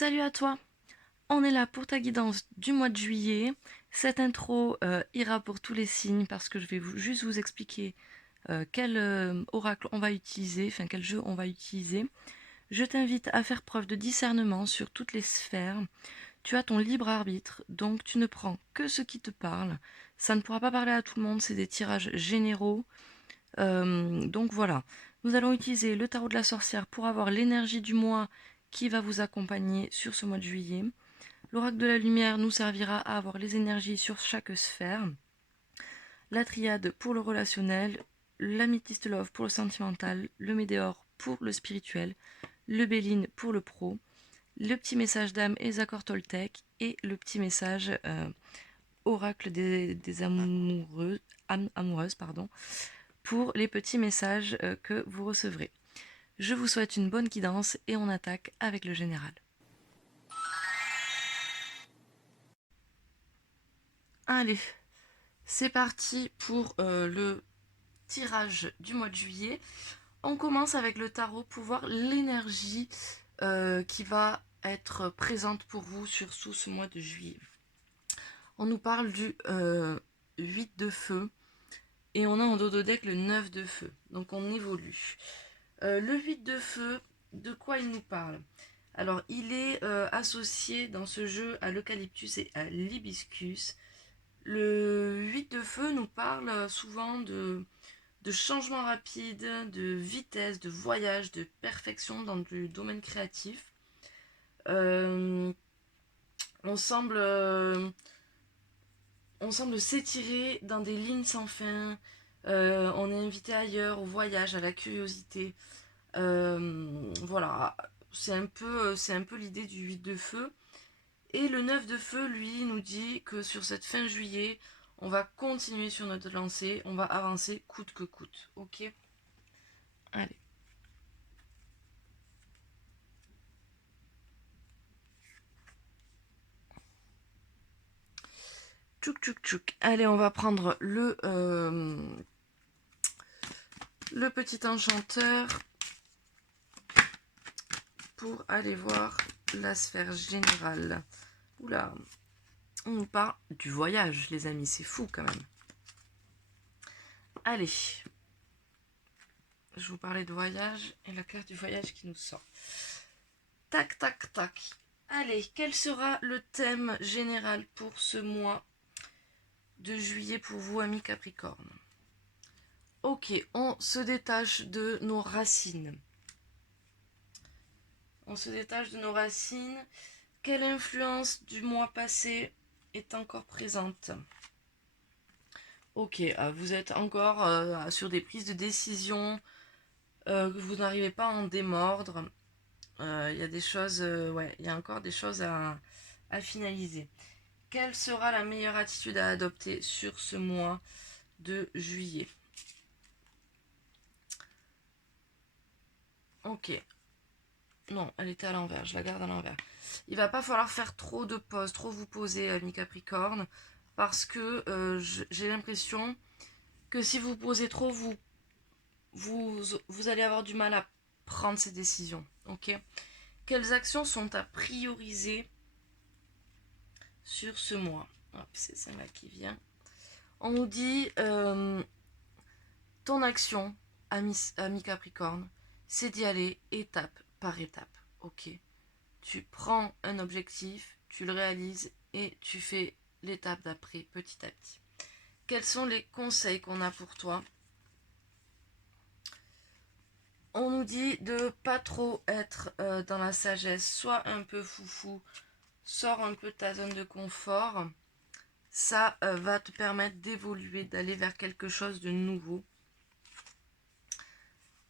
Salut à toi, on est là pour ta guidance du mois de juillet. Cette intro ira pour tous les signes parce que je vais juste vous expliquer quel oracle on va utiliser, enfin quel jeu on va utiliser. Je t'invite à faire preuve de discernement sur toutes les sphères. Tu as ton libre arbitre, donc tu ne prends que ce qui te parle. Ça ne pourra pas parler à tout le monde, c'est des tirages généraux. Donc voilà, nous allons utiliser le tarot de la sorcière pour avoir l'énergie du mois qui va vous accompagner sur ce mois de juillet. L'oracle de la lumière nous servira à avoir les énergies sur chaque sphère. La triade pour le relationnel, l'améthyste love pour le sentimental, le météore pour le spirituel, le béline pour le pro, le petit message d'âme et les accords Toltec et le petit message oracle des amoureuses pour les petits messages que vous recevrez. Je vous souhaite une bonne guidance et on attaque avec le général. Allez, c'est parti pour le tirage du mois de juillet. On commence avec le tarot pour voir l'énergie qui va être présente pour vous sur tout ce mois de juillet. On nous parle du 8 de feu et on a en dos de deck le 9 de feu. Donc on évolue. Le 8 de feu, de quoi il nous parle? Alors il est associé dans ce jeu à l'eucalyptus et à l'hibiscus. Le 8 de feu nous parle souvent de changements rapides, de vitesse, de voyage, de perfection dans le domaine créatif. On semble s'étirer dans des lignes sans fin. On est invité ailleurs, au voyage, à la curiosité. Voilà, c'est un peu l'idée du 8 de feu. Et le 9 de feu, lui, nous dit que sur cette fin juillet, on va continuer sur notre lancée, on va avancer coûte que coûte. Ok? Allez. Tchouk tchouk tchouk. Allez, on va prendre le petit enchanteur pour aller voir la sphère générale. Oula, on nous parle du voyage, les amis, c'est fou quand même. Allez, je vous parlais de voyage et la carte du voyage qui nous sort. Tac, tac, tac. Allez, quel sera le thème général pour ce mois de juillet pour vous, amis Capricorne? Ok, on se détache de nos racines. On se détache de nos racines. Quelle influence du mois passé est encore présente? Ok, vous êtes encore sur des prises de décision que vous n'arrivez pas à en démordre. Il y a des choses, ouais, il y a encore des choses à finaliser. Quelle sera la meilleure attitude à adopter sur ce mois de juillet? Ok. Non, elle était à l'envers, je la garde à l'envers. Il va pas falloir faire trop de pauses, trop vous poser, ami Capricorne, parce que j'ai l'impression que si vous posez trop, vous allez avoir du mal à prendre ces décisions. Ok? Quelles actions sont à prioriser sur ce mois? Hop, c'est celle-là qui vient. On nous dit ton action, ami Capricorne, c'est d'y aller étape par étape. Ok? Tu prends un objectif, tu le réalises et tu fais l'étape d'après petit à petit. Quels sont les conseils qu'on a pour toi? On nous dit de pas trop être dans la sagesse, soit un peu foufou, sors un peu de ta zone de confort. Ça va te permettre d'évoluer, d'aller vers quelque chose de nouveau.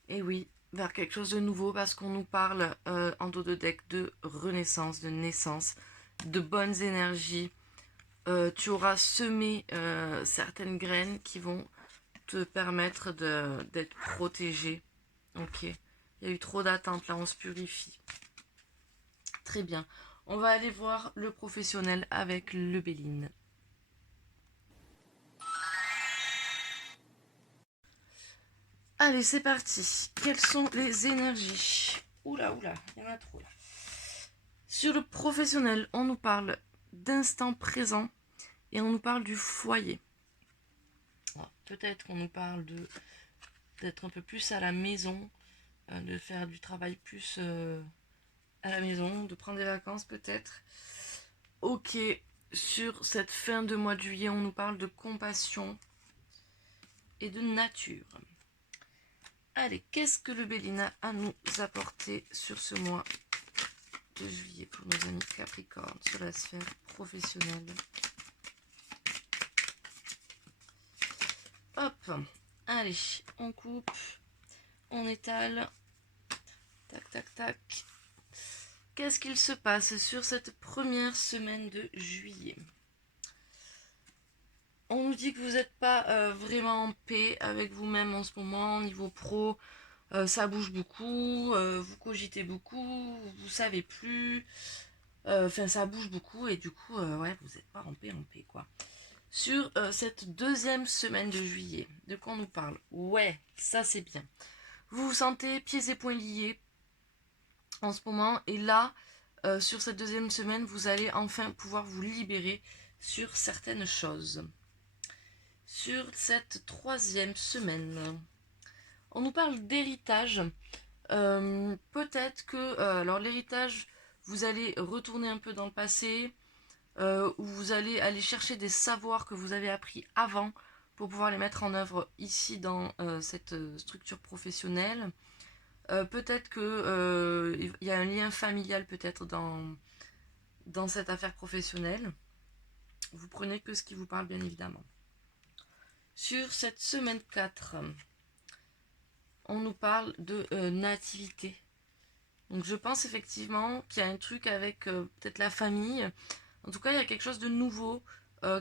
Et oui, vers quelque chose de nouveau parce qu'on nous parle en dos de deck de renaissance, de naissance, de bonnes énergies. Tu auras semé certaines graines qui vont te permettre d'être protégé. Ok. Il y a eu trop d'attentes, là on se purifie. Très bien. On va aller voir le professionnel avec le Béline. Allez, c'est parti. Quelles sont les énergies? Oula, oula, il y en a trop là. Sur le professionnel, on nous parle d'instant présent et on nous parle du foyer. Peut-être qu'on nous parle d'être un peu plus à la maison, de faire du travail plus à la maison, de prendre des vacances peut-être. Ok, sur cette fin de mois de juillet, on nous parle de compassion et de nature. Allez, qu'est-ce que le Béline a à nous apporter sur ce mois de juillet pour nos amis Capricorne sur la sphère professionnelle? Hop, allez, on coupe, on étale, tac, tac, tac. Qu'est-ce qu'il se passe sur cette première semaine de juillet? On nous dit que vous n'êtes pas vraiment en paix avec vous-même en ce moment, au niveau pro. Ça bouge beaucoup, vous cogitez beaucoup, vous savez plus. Enfin, ça bouge beaucoup et du coup, ouais, vous n'êtes pas en paix, quoi. Sur cette deuxième semaine de juillet, de quoi on nous parle? Ouais, ça c'est bien. Vous vous sentez pieds et poings liés en ce moment et là, sur cette deuxième semaine, vous allez enfin pouvoir vous libérer sur certaines choses. Sur cette troisième semaine, on nous parle d'héritage. Peut-être que, alors l'héritage, vous allez retourner un peu dans le passé, où vous allez aller chercher des savoirs que vous avez appris avant pour pouvoir les mettre en œuvre ici dans cette structure professionnelle. Peut-être que il y a un lien familial peut-être dans cette affaire professionnelle. Vous prenez que ce qui vous parle bien évidemment. Sur cette semaine 4, on nous parle de nativité. Donc je pense effectivement qu'il y a un truc avec peut-être la famille. En tout cas, il y a quelque chose de nouveau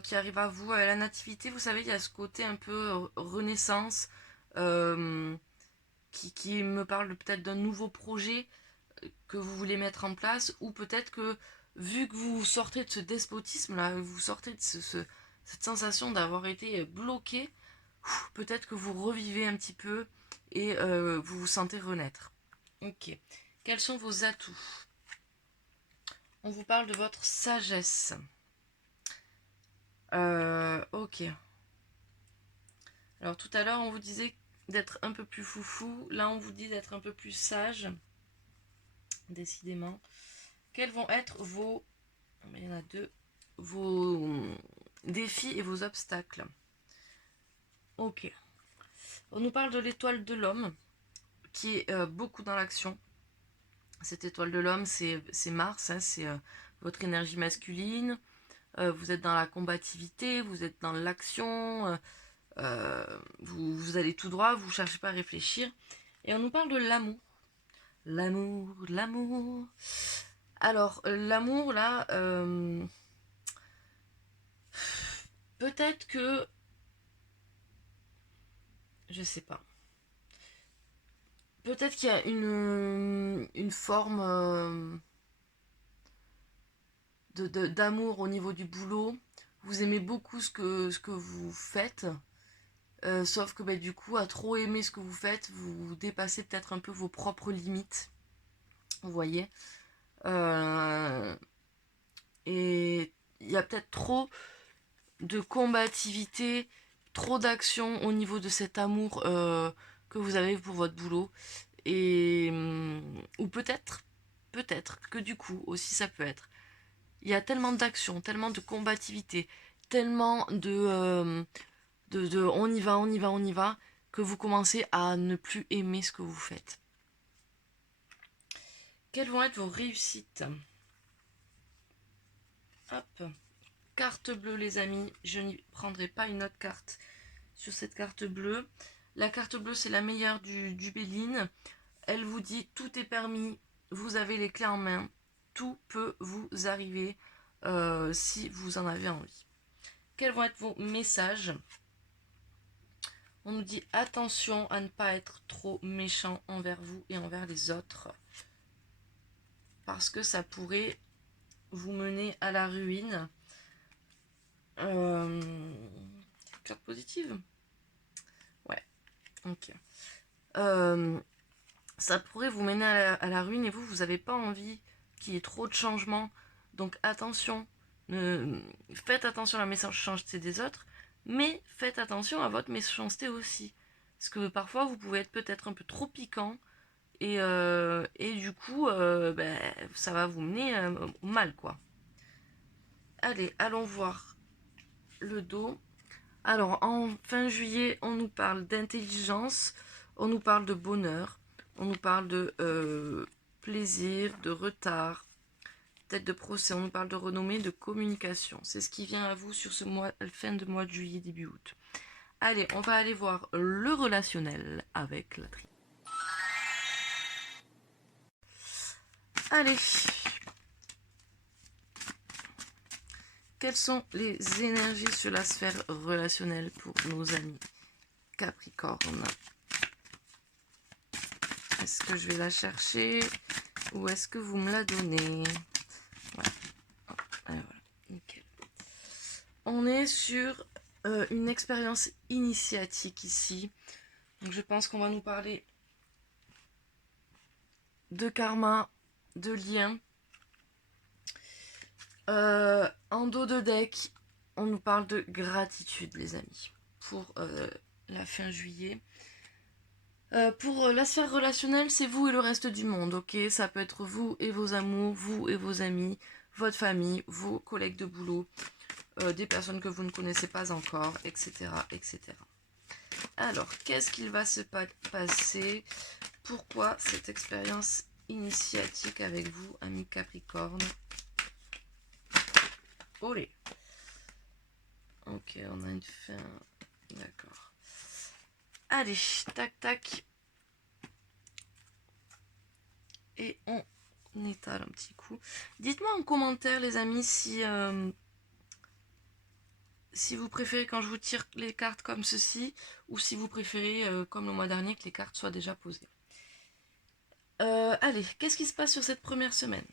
qui arrive à vous. La nativité, vous savez, il y a ce côté un peu renaissance euh, qui me parle peut-être d'un nouveau projet que vous voulez mettre en place. Ou peut-être que vu que vous sortez de ce despotisme-là, vous sortez de cette sensation d'avoir été bloqué, peut-être que vous revivez un petit peu et vous vous sentez renaître. Ok. Quels sont vos atouts? On vous parle de votre sagesse. Ok. Alors tout à l'heure, on vous disait d'être un peu plus foufou. Là, on vous dit d'être un peu plus sage. Décidément. Quels vont être vos... Il y en a deux. Vos défis et vos obstacles. Ok. On nous parle de l'étoile de l'homme, qui est beaucoup dans l'action. Cette étoile de l'homme, c'est Mars, hein, c'est votre énergie masculine. Vous êtes dans la combativité, vous êtes dans l'action, vous allez tout droit, vous ne cherchez pas à réfléchir. Et on nous parle de l'amour. L'amour, l'amour. Alors, l'amour, là, peut-être que... Je sais pas. Peut-être qu'il y a une forme d'amour au niveau du boulot. Vous aimez beaucoup ce que vous faites. Sauf que bah, du coup, à trop aimer ce que vous faites, vous dépassez peut-être un peu vos propres limites. Vous voyez. Et il y a peut-être trop de combativité, trop d'action au niveau de cet amour que vous avez pour votre boulot. Et ou peut-être que du coup aussi ça peut être. Il y a tellement d'action, tellement de combativité, tellement de on y va, que vous commencez à ne plus aimer ce que vous faites. Quelles vont être vos réussites? Hop, carte bleue les amis, je n'y prendrai pas une autre carte sur cette carte bleue. La carte bleue c'est la meilleure du Béline. Elle vous dit tout est permis, vous avez les clés en main, tout peut vous arriver si vous en avez envie. Quels vont être vos messages? On nous dit attention à ne pas être trop méchant envers vous et envers les autres. Parce que ça pourrait vous mener à la ruine. Carte positive? Ouais, ok. Ça pourrait vous mener à la ruine et vous n'avez pas envie qu'il y ait trop de changements. Donc attention, faites attention à la méchanceté des autres, mais faites attention à votre méchanceté aussi. Parce que parfois, vous pouvez être peut-être un peu trop piquant, et du coup, ben, ça va vous mener au mal, quoi. Allez, allons voir le dos. Alors, en fin juillet, on nous parle d'intelligence, on nous parle de bonheur, on nous parle de plaisir, de retard, tête de procès, on nous parle de renommée, de communication. C'est ce qui vient à vous sur ce mois, fin de mois de juillet, début août. Allez, on va aller voir le relationnel avec la tri. Allez. Quelles sont les énergies sur la sphère relationnelle pour nos amis Capricorne? Est-ce que je vais la chercher ou est-ce que vous me la donnez? Voilà. Allez, voilà. Nickel. On est sur une expérience initiatique ici. Donc je pense qu'on va nous parler de karma, de lien. En dos de deck, on nous parle de gratitude, les amis, pour la fin juillet. Pour la sphère relationnelle, c'est vous et le reste du monde, ok? Ça peut être vous et vos amours, vous et vos amis, votre famille, vos collègues de boulot, des personnes que vous ne connaissez pas encore, etc., etc. Alors, qu'est-ce qu'il va se passer? Pourquoi cette expérience initiatique avec vous, amis Capricorne? Olé! Ok, on a une fin. D'accord. Allez, tac, tac. Et on étale un petit coup. Dites-moi en commentaire, les amis, si vous préférez quand je vous tire les cartes comme ceci, ou si vous préférez, comme le mois dernier, que les cartes soient déjà posées. Allez, qu'est-ce qui se passe sur cette première semaine?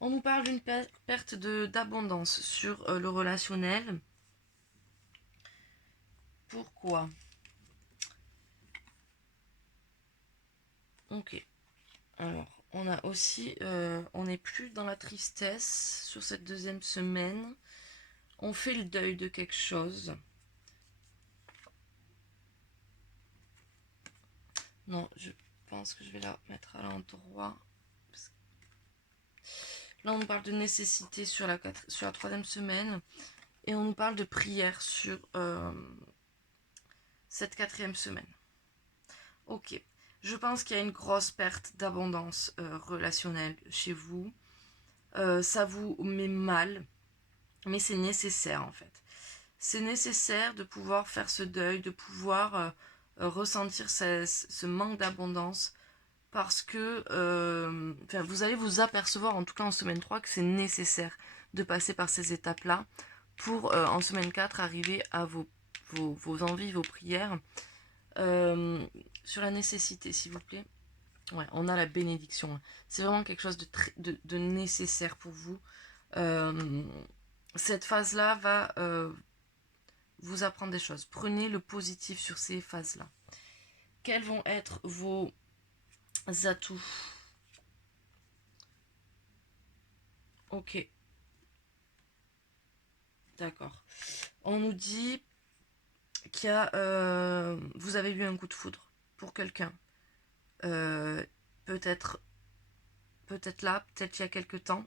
On nous parle d'une perte d'abondance sur le relationnel. Pourquoi? Ok. Alors, on a aussi, on n'est plus dans la tristesse sur cette deuxième semaine. On fait le deuil de quelque chose. Non, je pense que je vais la mettre à l'endroit. Là, on nous parle de nécessité sur la troisième semaine. Et on nous parle de prière sur cette quatrième semaine. Ok. Je pense qu'il y a une grosse perte d'abondance relationnelle chez vous. Ça vous met mal, mais c'est nécessaire en fait. C'est nécessaire de pouvoir faire ce deuil, de pouvoir ressentir ce manque d'abondance, parce que vous allez vous apercevoir, en tout cas en semaine 3, que c'est nécessaire de passer par ces étapes-là pour en semaine 4 arriver à vos envies, vos prières. Sur la nécessité, s'il vous plaît. Ouais, on a la bénédiction. C'est vraiment quelque chose de nécessaire pour vous. Cette phase-là va vous apprendre des choses. Prenez le positif sur ces phases-là. Quels vont être vos atouts? Ok. D'accord. On nous dit qu'il y a... vous avez eu un coup de foudre pour quelqu'un. Peut-être là, peut-être il y a quelques temps.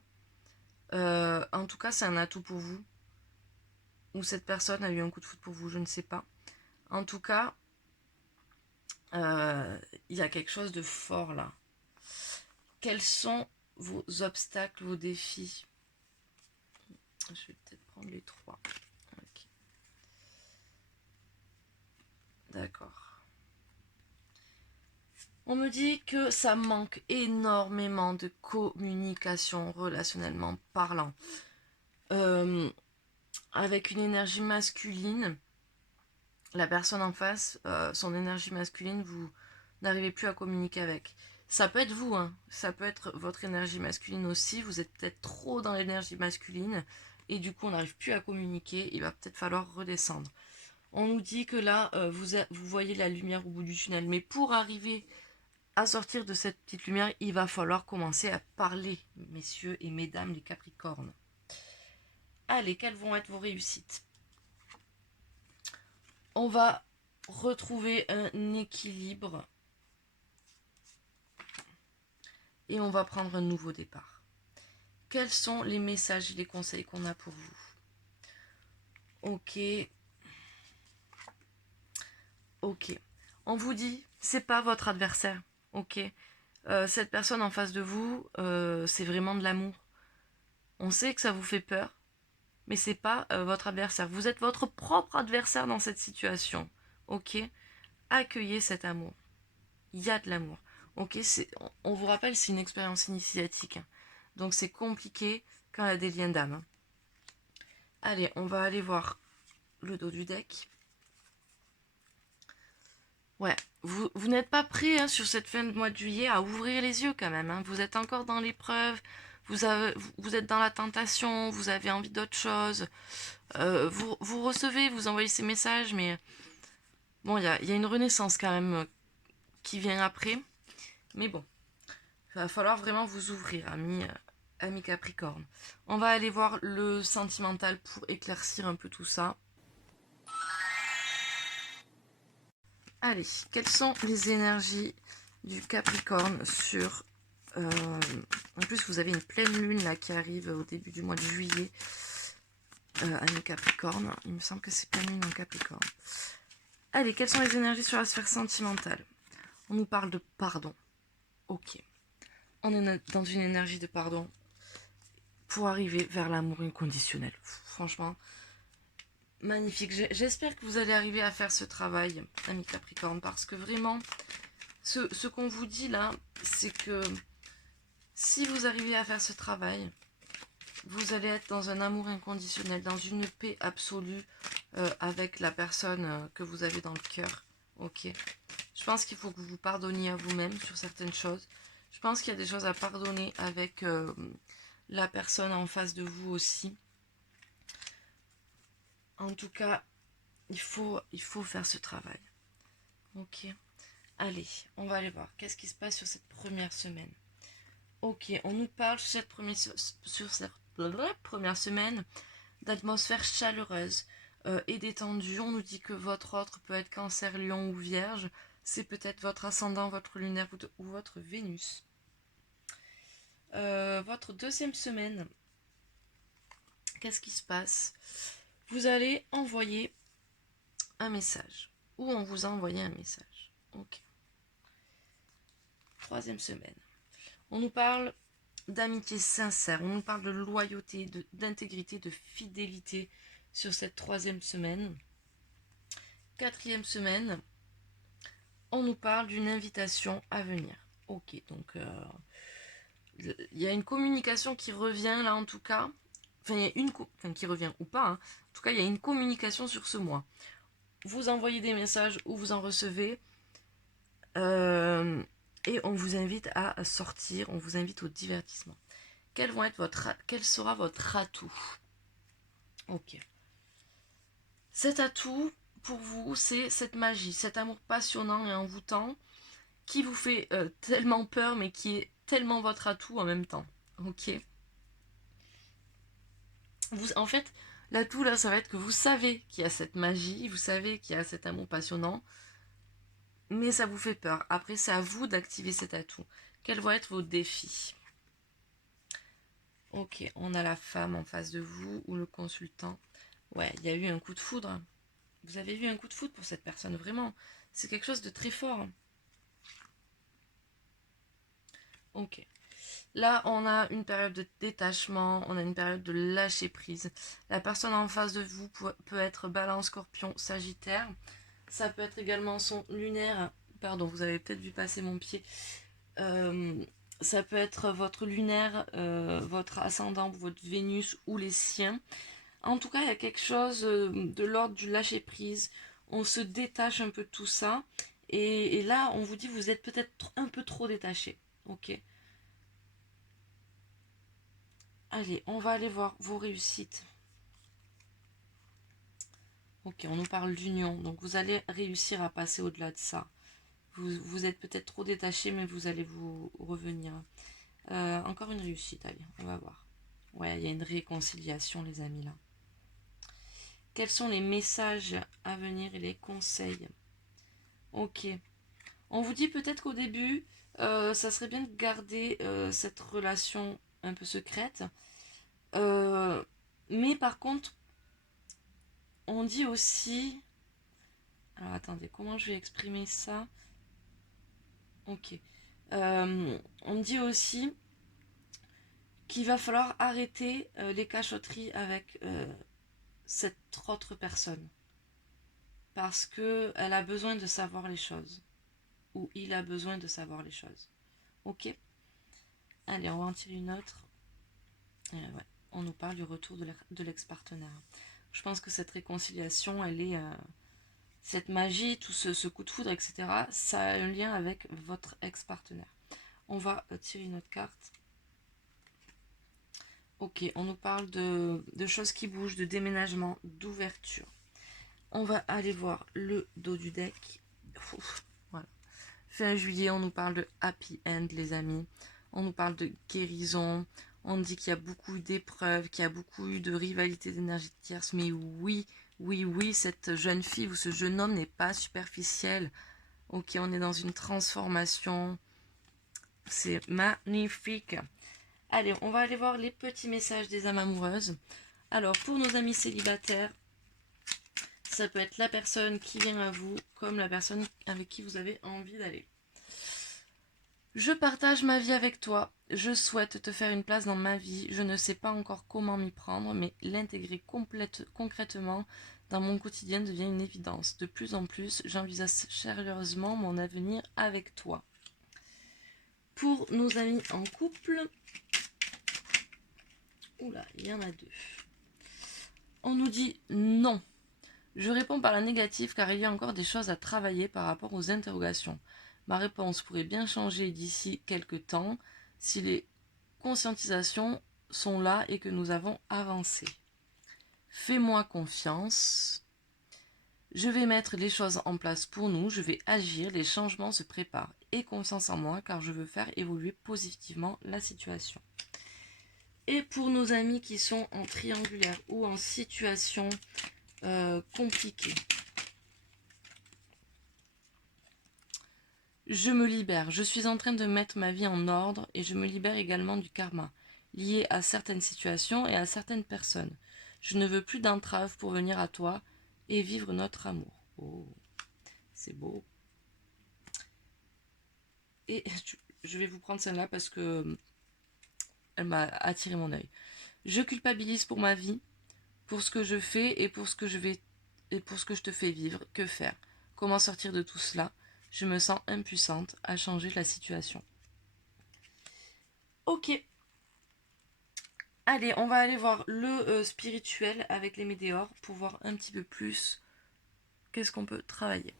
En tout cas, c'est un atout pour vous. Ou cette personne a eu un coup de foudre pour vous, je ne sais pas. En tout cas, il y a quelque chose de fort là. Quels sont vos obstacles, vos défis? Je vais peut-être prendre les 3. Okay. D'accord. On me dit que ça manque énormément de communication relationnellement parlant. Avec une énergie masculine, la personne en face, son énergie masculine, vous n'arrivez plus à communiquer avec. Ça peut être vous, hein. Ça peut être votre énergie masculine aussi. Vous êtes peut-être trop dans l'énergie masculine et du coup on n'arrive plus à communiquer. Il va peut-être falloir redescendre. On nous dit que là, vous voyez la lumière au bout du tunnel. Mais pour arriver à sortir de cette petite lumière, il va falloir commencer à parler, messieurs et mesdames les Capricornes. Allez, quelles vont être vos réussites? On va retrouver un équilibre et on va prendre un nouveau départ. Quels sont les messages et les conseils qu'on a pour vous? Ok. Ok. On vous dit, c'est pas votre adversaire. Ok. Cette personne en face de vous, c'est vraiment de l'amour. On sait que ça vous fait peur, mais c'est pas votre adversaire. Vous êtes votre propre adversaire dans cette situation. Ok. Accueillez cet amour. Il y a de l'amour. Ok. On vous rappelle, c'est une expérience initiatique. Donc c'est compliqué quand il y a des liens d'âme. Allez, on va aller voir le dos du deck. Ouais, vous n'êtes pas prêt sur cette fin de mois de juillet à ouvrir les yeux quand même. Vous êtes encore dans l'épreuve, vous êtes dans la tentation, vous avez envie d'autre chose. Vous recevez, vous envoyez ces messages, mais bon, il y a une renaissance quand même qui vient après. Mais bon, il va falloir vraiment vous ouvrir, amis Capricorne. On va aller voir le sentimental pour éclaircir un peu tout ça. Allez, quelles sont les énergies du Capricorne sur... en plus, vous avez une pleine lune là qui arrive au début du mois de juillet. Amis Capricorne, il me semble que c'est pleine lune en Capricorne. Allez, quelles sont les énergies sur la sphère sentimentale? On nous parle de pardon. Ok. On est dans une énergie de pardon pour arriver vers l'amour inconditionnel. Franchement, magnifique. J'espère que vous allez arriver à faire ce travail, amis Capricorne, parce que vraiment, ce qu'on vous dit là, c'est que si vous arrivez à faire ce travail, vous allez être dans un amour inconditionnel, dans une paix absolue avec la personne que vous avez dans le cœur. Ok. Je pense qu'il faut que vous vous pardonniez à vous-même sur certaines choses. Je pense qu'il y a des choses à pardonner avec la personne en face de vous aussi. En tout cas, il faut faire ce travail. Ok. Allez, on va aller voir. Qu'est-ce qui se passe sur cette première semaine? Ok, on nous parle sur cette première semaine d'atmosphère chaleureuse et détendue. On nous dit que votre autre peut être Cancer, Lion ou Vierge. C'est peut-être votre ascendant, votre lunaire ou votre Vénus. Votre deuxième semaine, qu'est-ce qui se passe? Vous allez envoyer un message. Ou on vous a envoyé un message. Ok. Troisième semaine. On nous parle d'amitié sincère, on nous parle de loyauté, d'intégrité, de fidélité sur cette troisième semaine. Quatrième semaine, on nous parle d'une invitation à venir. Ok, donc il y a une communication qui revient là en tout cas. Enfin, il y a une qui revient ou pas. En tout cas, il y a une communication sur ce mois. Vous envoyez des messages ou vous en recevez. Et on vous invite à sortir, on vous invite au divertissement. Quel sera votre atout? Ok. Cet atout, pour vous, c'est cette magie, cet amour passionnant et envoûtant qui vous fait tellement peur, mais qui est tellement votre atout en même temps. Ok. En fait, l'atout là, ça va être que vous savez qu'il y a cette magie, vous savez qu'il y a cet amour passionnant, mais ça vous fait peur. Après, c'est à vous d'activer cet atout. Quels vont être vos défis? Ok, on a la femme en face de vous ou le consultant. Ouais, il y a eu un coup de foudre. Vous avez eu un coup de foudre pour cette personne, vraiment. C'est quelque chose de très fort. Ok. Là, on a une période de détachement, on a une période de lâcher prise. La personne en face de vous peut être Balance, Scorpion, Sagittaire. Ça peut être également son lunaire. Pardon, vous avez peut-être vu passer mon pied. Ça peut être votre lunaire, votre ascendant, votre Vénus ou les siens. En tout cas, il y a quelque chose de l'ordre du lâcher prise. On se détache un peu de tout ça. Et là, on vous dit, vous êtes peut-être un peu trop détaché. Ok. Allez, on va aller voir vos réussites. Ok, on nous parle d'union. Donc, vous allez réussir à passer au-delà de ça. Vous êtes peut-être trop détaché, mais vous allez vous revenir. Encore une réussite, allez, on va voir. Ouais, il y a une réconciliation, les amis, là. Quels sont les messages à venir et les conseils? Ok. On vous dit peut-être qu'au début, ça serait bien de garder cette relation un peu secrète. Mais par contre, on dit aussi... Alors attendez, comment je vais exprimer ça? Ok. On dit aussi qu'il va falloir arrêter les cachotteries avec cette autre personne. Parce qu'elle a besoin de savoir les choses. Ou il a besoin de savoir les choses. Ok. Allez, on va en tirer une autre. Ouais. On nous parle du retour de l'ex-partenaire. Je pense que cette réconciliation, elle est... cette magie, tout ce coup de foudre, etc., ça a un lien avec votre ex-partenaire. On va tirer une autre carte. Ok, on nous parle de choses qui bougent, de déménagement, d'ouverture. On va aller voir le dos du deck. Ouf, voilà. Fin juillet, on nous parle de happy end, les amis. On nous parle de guérison. On dit qu'il y a beaucoup d'épreuves, qu'il y a beaucoup eu de rivalité d'énergie tierce. Mais oui, oui, oui, cette jeune fille ou ce jeune homme n'est pas superficiel. Ok, on est dans une transformation. C'est magnifique. Allez, on va aller voir les petits messages des âmes amoureuses. Alors, pour nos amis célibataires, ça peut être la personne qui vient à vous, comme la personne avec qui vous avez envie d'aller. Je partage ma vie avec toi. Je souhaite te faire une place dans ma vie. Je ne sais pas encore comment m'y prendre, mais l'intégrer concrètement dans mon quotidien devient une évidence. De plus en plus, j'envisage sérieusement mon avenir avec toi. Pour nos amis en couple, oula, il y en a deux. On nous dit non. Je réponds par la négative car il y a encore des choses à travailler par rapport aux interrogations. Ma réponse pourrait bien changer d'ici quelques temps si les conscientisations sont là et que nous avons avancé. Fais-moi confiance. Je vais mettre les choses en place pour nous, je vais agir, les changements se préparent. Aie confiance en moi car je veux faire évoluer positivement la situation. Et pour nos amis qui sont en triangulaire ou en situation compliquée, je me libère. Je suis en train de mettre ma vie en ordre et je me libère également du karma lié à certaines situations et à certaines personnes. Je ne veux plus d'entraves pour venir à toi et vivre notre amour. Oh, c'est beau. Et je vais vous prendre celle-là parce que elle m'a attiré mon œil. Je culpabilise pour ma vie, pour ce que je fais et pour ce que je te fais vivre. Que faire? Comment sortir de tout cela? Je me sens impuissante à changer la situation. Ok. Allez, on va aller voir le spirituel avec les météores pour voir un petit peu plus qu'est-ce qu'on peut travailler.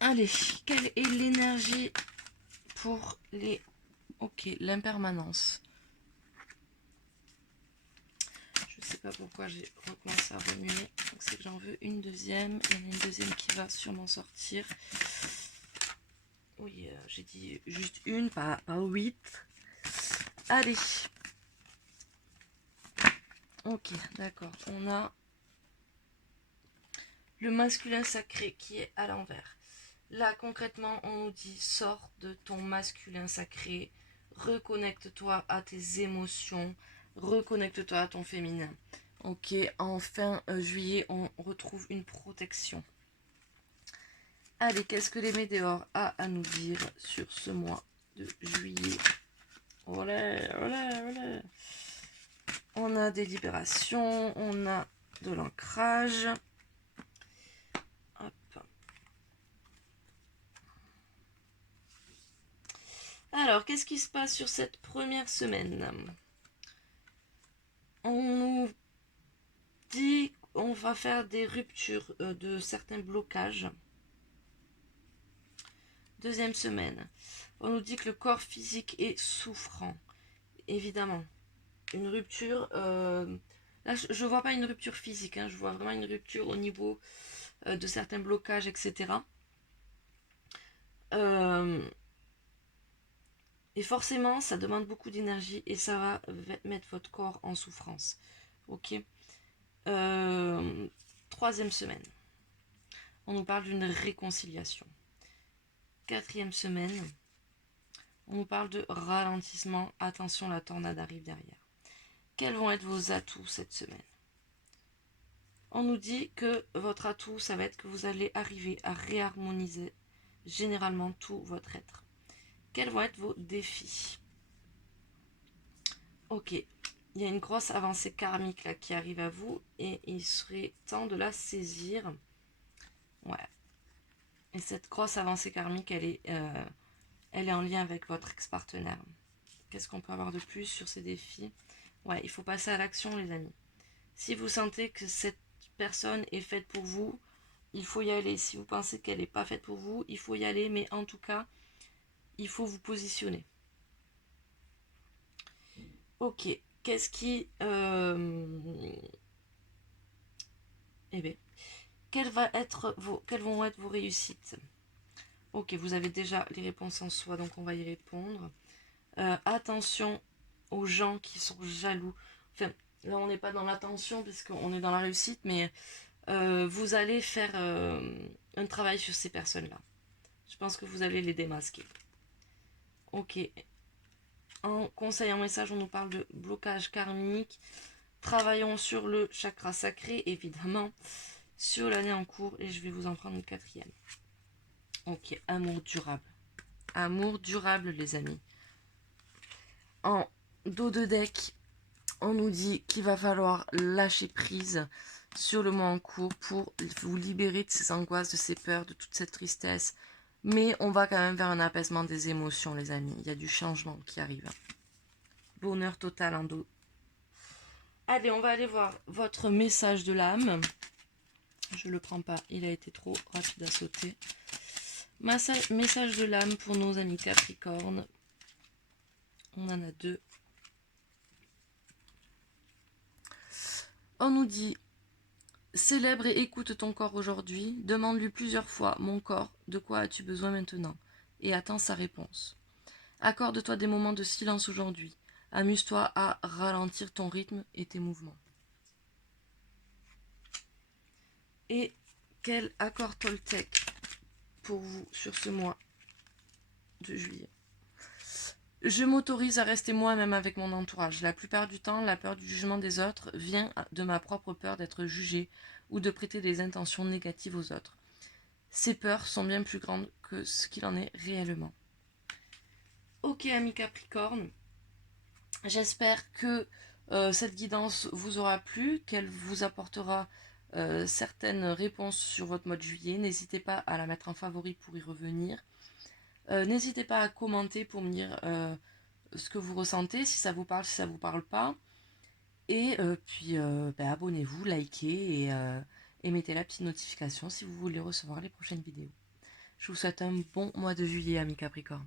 Allez, quelle est l'énergie pour les... Ok, l'impermanence. Je sais pas pourquoi j'ai recommencé à remuer. Donc c'est que j'en veux une deuxième. Il y en a une deuxième qui va sûrement sortir. Oui, j'ai dit juste une, pas 8. Allez. Ok, d'accord. On a le masculin sacré qui est à l'envers. Là, concrètement, on nous dit sors de ton masculin sacré, reconnecte-toi à tes émotions, reconnecte-toi à ton féminin. Ok, en fin juillet, on retrouve une protection. Allez, qu'est-ce que les météores a à nous dire sur ce mois de juillet? Olé, olé, olé. On a des libérations, on a de l'ancrage. Alors, qu'est-ce qui se passe sur cette première semaine? On nous dit qu'on va faire des ruptures de certains blocages. Deuxième semaine, on nous dit que le corps physique est souffrant. Évidemment, une rupture, Là, je vois pas une rupture physique, hein, je vois vraiment une rupture au niveau de certains blocages, etc. Euh, et forcément, ça demande beaucoup d'énergie et ça va mettre votre corps en souffrance. Ok. Euh, Troisième semaine, on nous parle d'une réconciliation. Quatrième semaine, on nous parle de ralentissement. Attention, la tornade arrive derrière. Quels vont être vos atouts cette semaine? On nous dit que votre atout, ça va être que vous allez arriver à réharmoniser généralement tout votre être. Quels vont être vos défis? Ok, il y a une grosse avancée karmique là qui arrive à vous et il serait temps de la saisir. Ouais. Et cette grosse avancée karmique, elle est en lien avec votre ex-partenaire. Qu'est-ce qu'on peut avoir de plus sur ces défis? Ouais, il faut passer à l'action, les amis. Si vous sentez que cette personne est faite pour vous, il faut y aller. Si vous pensez qu'elle n'est pas faite pour vous, il faut y aller. Mais en tout cas, il faut vous positionner. Ok, qu'est-ce qui... Eh bien, quelles vont être vos réussites? Ok, vous avez déjà les réponses en soi, donc on va y répondre. Attention aux gens qui sont jaloux. Enfin, là, on n'est pas dans l'attention puisqu'on est dans la réussite, mais vous allez faire un travail sur ces personnes-là. Je pense que vous allez les démasquer. Ok. En conseil, en message, on nous parle de blocage karmique. Travaillons sur le chakra sacré, évidemment, sur l'année en cours, et je vais vous en prendre une quatrième. Ok, amour durable. Amour durable, les amis. En dos de deck, on nous dit qu'il va falloir lâcher prise sur le mois en cours pour vous libérer de ces angoisses, de ces peurs, de toute cette tristesse. Mais on va quand même vers un apaisement des émotions, les amis. Il y a du changement qui arrive. Bonheur total en dos. Allez, on va aller voir votre message de l'âme. Je le prends pas, il a été trop rapide à sauter. Message de l'âme pour nos amis Capricorne. On en a deux. On nous dit: célèbre et écoute ton corps aujourd'hui. Demande-lui plusieurs fois: mon corps, de quoi as-tu besoin maintenant? Et attends sa réponse. Accorde-toi des moments de silence aujourd'hui. Amuse-toi à ralentir ton rythme et tes mouvements. Et quel accord Toltec pour vous sur ce mois de juillet? Je m'autorise à rester moi-même avec mon entourage. La plupart du temps, la peur du jugement des autres vient de ma propre peur d'être jugée ou de prêter des intentions négatives aux autres. Ces peurs sont bien plus grandes que ce qu'il en est réellement. Ok, amis Capricorne, j'espère que cette guidance vous aura plu, qu'elle vous apportera certaines réponses sur votre mois de juillet. N'hésitez pas à la mettre en favori pour y revenir. N'hésitez pas à commenter pour me dire ce que vous ressentez, si ça vous parle, si ça vous parle pas. Et puis abonnez-vous, likez et mettez la petite notification si vous voulez recevoir les prochaines vidéos. Je vous souhaite un bon mois de juillet, amis Capricorne.